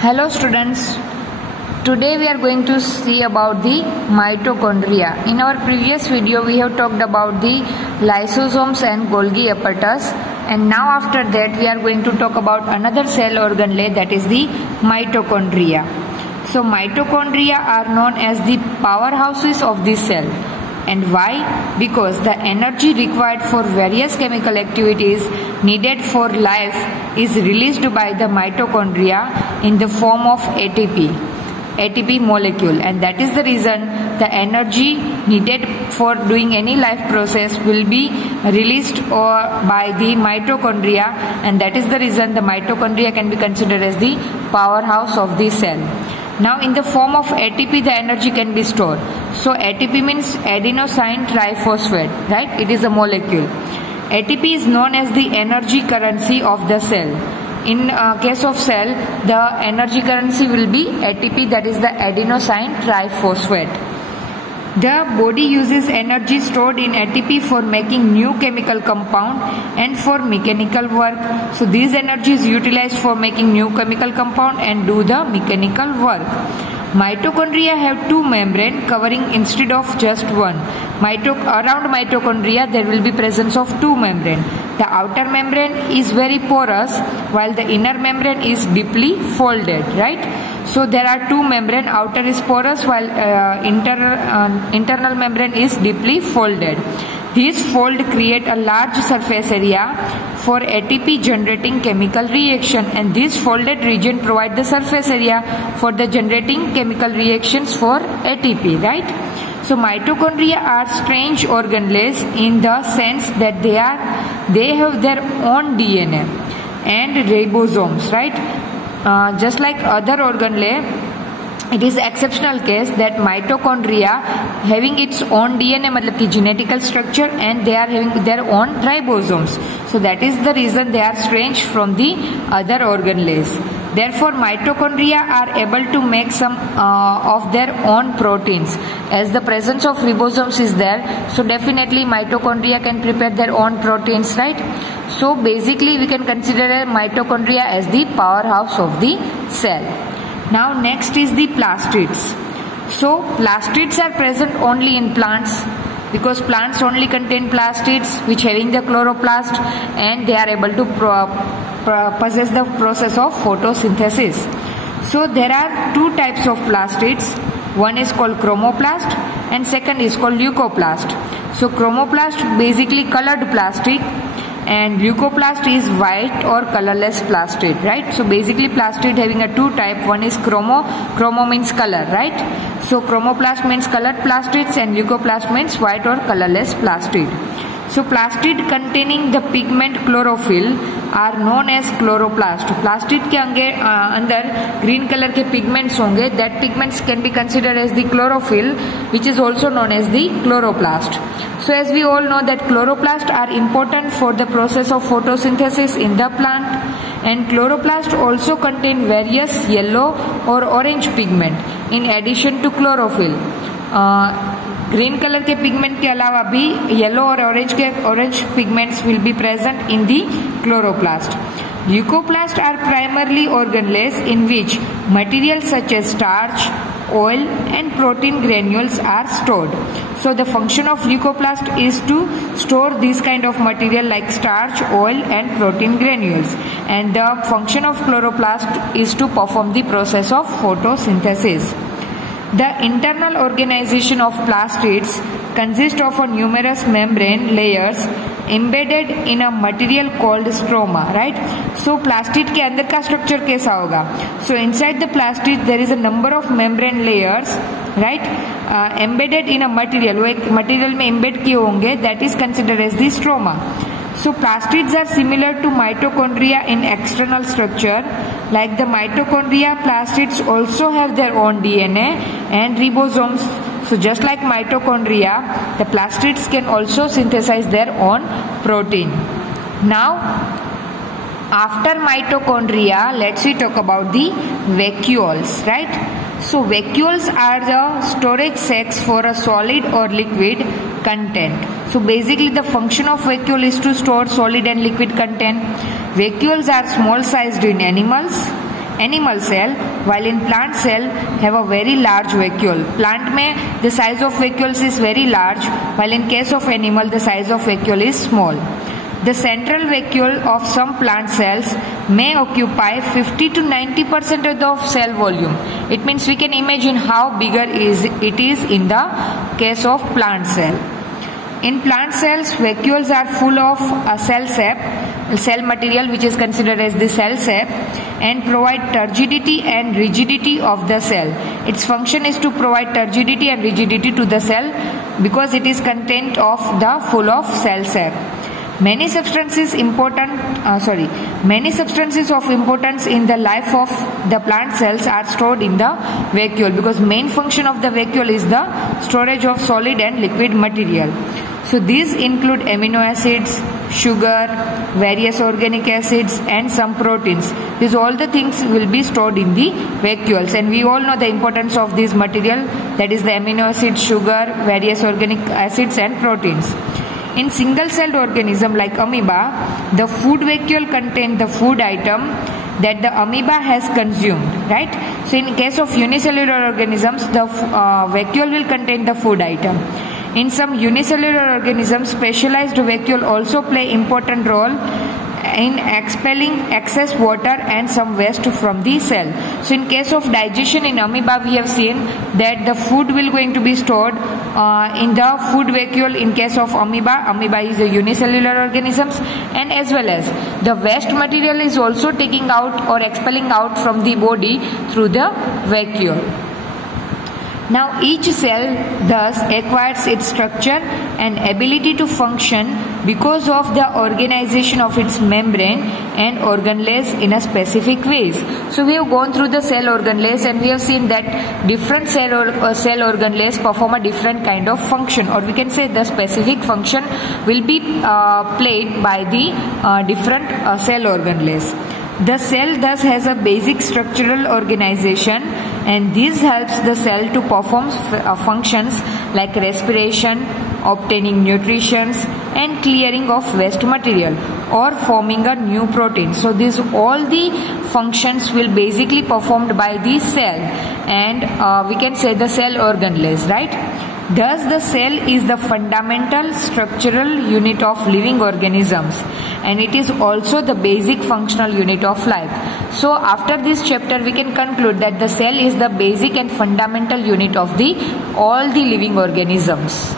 Hello students, today we are going to see about the mitochondria. In our previous video we have talked about the lysosomes and Golgi apparatus, and now after that we are going to talk about another cell organelle, that is the mitochondria. So mitochondria are known as the powerhouses of the cell. And why? Because the energy required for various chemical activities needed for life is released by the mitochondria in the form of ATP molecule, and that is the reason the energy needed for doing any life process will be released by the mitochondria, and that is the reason the mitochondria can be considered as the powerhouse of the cell. Now in the form of ATP the energy can be stored. So ATP means adenosine triphosphate, right? It is a molecule. ATP is known as the energy currency of the cell. In case of cell, the energy currency will be ATP, that is the adenosine triphosphate. The body uses energy stored in ATP for making new chemical compound and for mechanical work. So these energies utilized for making new chemical compound and do the mechanical work. Mitochondria have two membranes covering instead of just one. Around mitochondria there will be presence of two membranes. The outer membrane is very porous while the inner membrane is deeply folded, right? So there are two membranes, outer is porous while internal membrane is deeply folded. These folds create a large surface area for ATP generating chemical reaction, and this folded region provide the surface area for the generating chemical reactions for ATP, right? So mitochondria are strange organelles in the sense that they have their own DNA and ribosomes, right? Just like other organelle, it is exceptional case that mitochondria having its own DNA, मतलब कि genetical structure, and they are having their own ribosomes. So that is the reason they are strange from the other organelles. Therefore, mitochondria are able to make some of their own proteins. As the presence of ribosomes is there, so definitely mitochondria can prepare their own proteins, right? So basically we can consider mitochondria as the powerhouse of the cell. Now next is the plastids. So plastids are present only in plants, because plants only contain plastids which having the chloroplast, and they are able to possess the process of photosynthesis. So there are two types of plastids. One is called chromoplast and second is called leucoplast. So chromoplast basically colored plastic, and leucoplast is white or colorless plastid, right? So basically plastid having a two type. One is chromo means color, right? So chromoplast means colored plastids and leucoplast means white or colorless plastid. So plastid containing the pigment chlorophyll are known as chloroplast. Plastid के अंदर green color के pigments होंगे, that pigments can be considered as the chlorophyll, which is also known as the chloroplast. So as we all know that chloroplasts are important for the process of photosynthesis in the plant, and chloroplast also contain various yellow or orange pigment in addition to chlorophyll. Green color के pigment के अलावा भी yellow और orange pigments will be present in the chloroplast. Leucoplasts are primarily organelles in which materials such as starch, oil and protein granules are stored. So the function of leucoplast is to store this kind of material like starch, oil and protein granules, and the function of chloroplast is to perform the process of photosynthesis. The internal organization of plastids consists of a numerous membrane layers embedded in a material called stroma, right? So plastid के अंदर का structure कैसा होगा? So inside the plastid there is a number of membrane layers, right? Embedded in a material, वो एक material में embed किए होंगे, that is considered as the stroma. So plastids are similar to mitochondria in external structure. Like the mitochondria, plastids also have their own DNA and ribosomes. So just like mitochondria, the plastids can also synthesize their own protein. Now, after mitochondria, let's talk about the vacuoles, right? So vacuoles are the storage sacs for a solid or liquid content. So basically the function of vacuole is to store solid and liquid content. Vacuoles are small sized in animals animal cell, while in plant cell have a very large vacuole. Plant में the size of vacuoles is very large, while in case of animal the size of vacuole is small. The central vacuole of some plant cells may occupy 50 to 90% of cell volume. It means we can imagine how bigger it is in the case of plant cell. In plant cells, vacuoles are full of cell material which is considered as the cell sap, and provide turgidity and rigidity of the cell. Its function is to provide turgidity and rigidity to the cell because it is content of the full of cell sap. Many substances of importance in the life of the plant cells are stored in the vacuole, because main function of the vacuole is the storage of solid and liquid material. So these include amino acids, sugar, various organic acids and some proteins. These all the things will be stored in the vacuoles, and we all know the importance of this material, that is the amino acids, sugar, various organic acids and proteins. In single-celled organism like amoeba, the food vacuole contains the food item that the amoeba has consumed, right? So in case of unicellular organisms, the vacuole will contain the food item. In some unicellular organisms, specialized vacuole also play important role in expelling excess water and some waste from the cell. So in case of digestion in amoeba, we have seen that the food will going to be stored in the food vacuole in case of amoeba. Amoeba is a unicellular organism, and as well as the waste material is also taking out or expelling out from the body through the vacuole. Now each cell thus acquires its structure and ability to function because of the organization of its membrane and organelles in a specific ways. So we have gone through the cell organelles, and we have seen that different cell organelles perform a different kind of function, or we can say the specific function will be played by the different cell organelles. The cell thus has a basic structural organization, and this helps the cell to perform functions like respiration, obtaining nutrition and clearing of waste material or forming a new protein. So these all the functions will basically performed by the cell, and we can say the cell organelles, right? Thus the cell is the fundamental structural unit of living organisms, and it is also the basic functional unit of life. So after this chapter we can conclude that the cell is the basic and fundamental unit of all the living organisms.